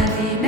Hallelujah.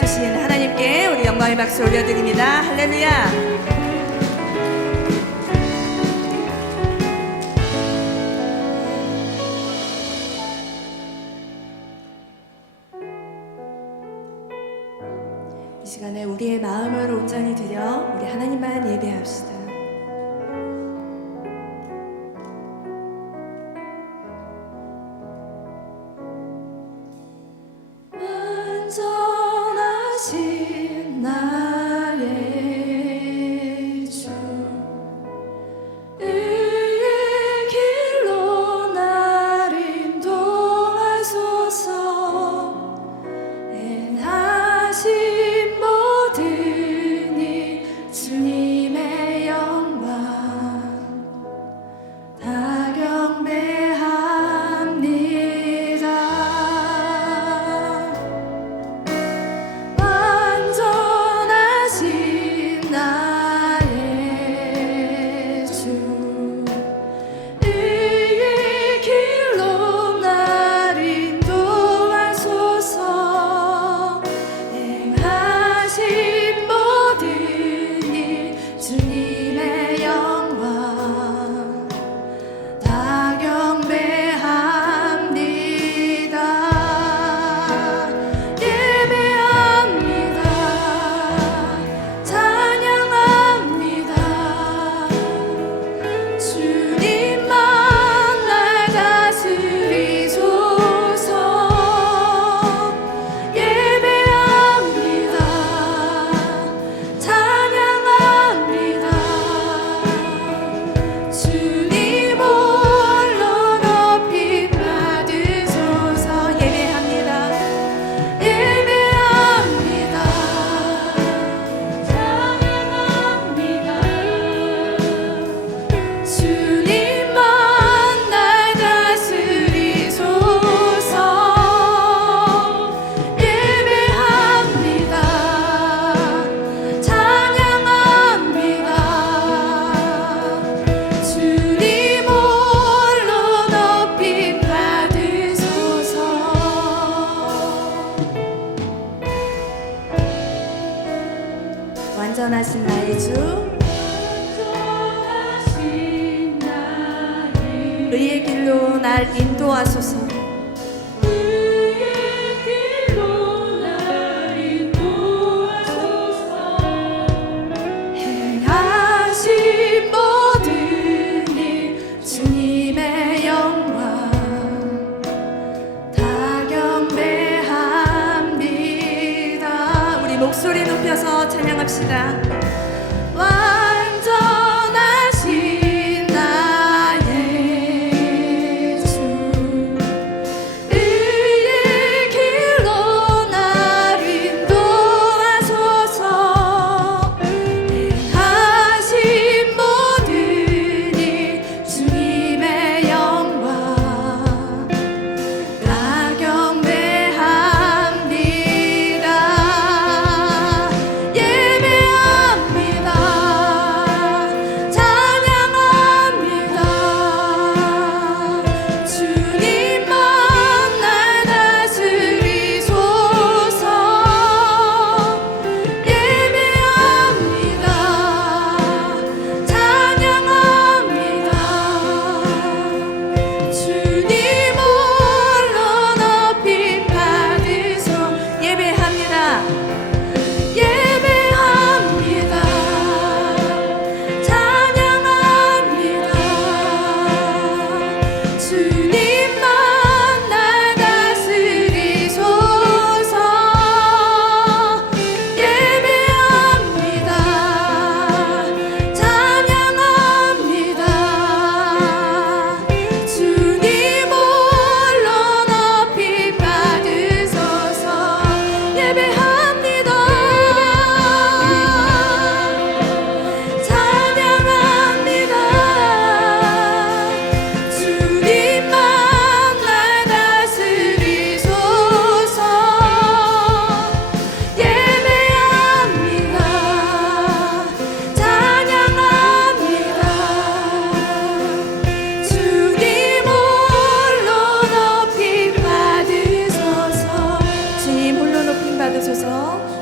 주신 하나님께 우리 영광의 박수 올려드립니다. 할렐루야. 온전하신 나의 주. 의의 길로 날 인도하소서. 엎드려서 찬양합시다. 주셔서